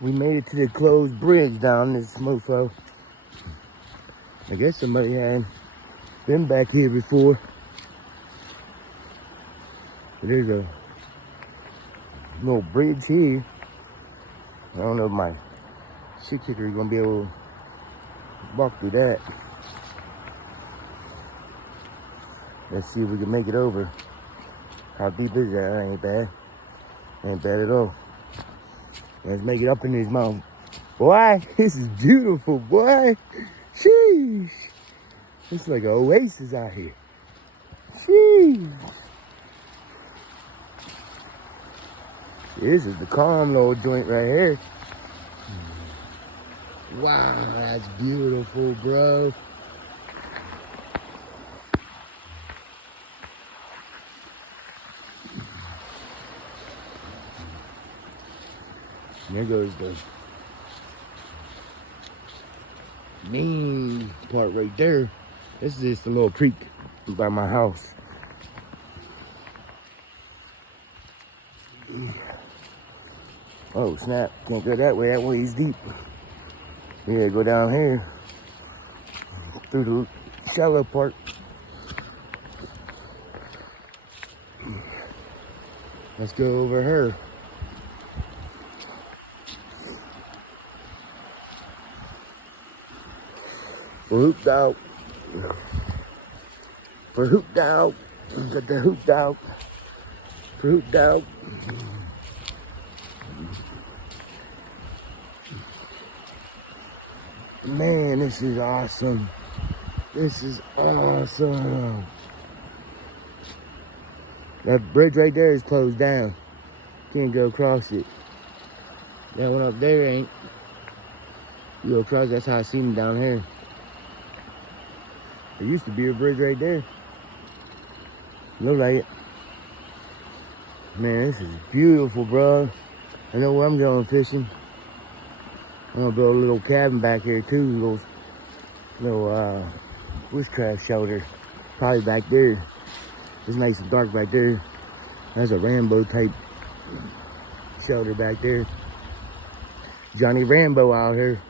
We made it to the closed bridge down this mofo. I guess somebody had been back here before. But there's a little bridge here. I don't know if my shit kicker is gonna be able to walk through that. Let's see if we can make it over. How deep is that? Ain't bad. Ain't bad at all. Let's make it up in this mountain. Boy, this is beautiful, boy. Sheesh. It's like an oasis out here. Sheesh. This is the calm little joint right here. Wow, that's beautiful, bro. There goes the main part right there. This is just a little creek by my house. Oh snap, can't go that way is deep. We gotta go down here through the shallow part. Let's go over here. We're hooped out. We're hooped out. Got the hooped out. We're hooped out. Man, this is awesome. This is awesome. That bridge right there is closed down. Can't go across it. That one up there ain't. You go across, that's how I seen it down here. There used to be a bridge right there. Look like it. Man, this is beautiful, bro. I know where I'm going fishing. I'm gonna build a little cabin back here too. Little bushcraft shelter. Probably back there. It's nice and dark back there. That's a Rambo type shelter back there. Johnny Rambo out here.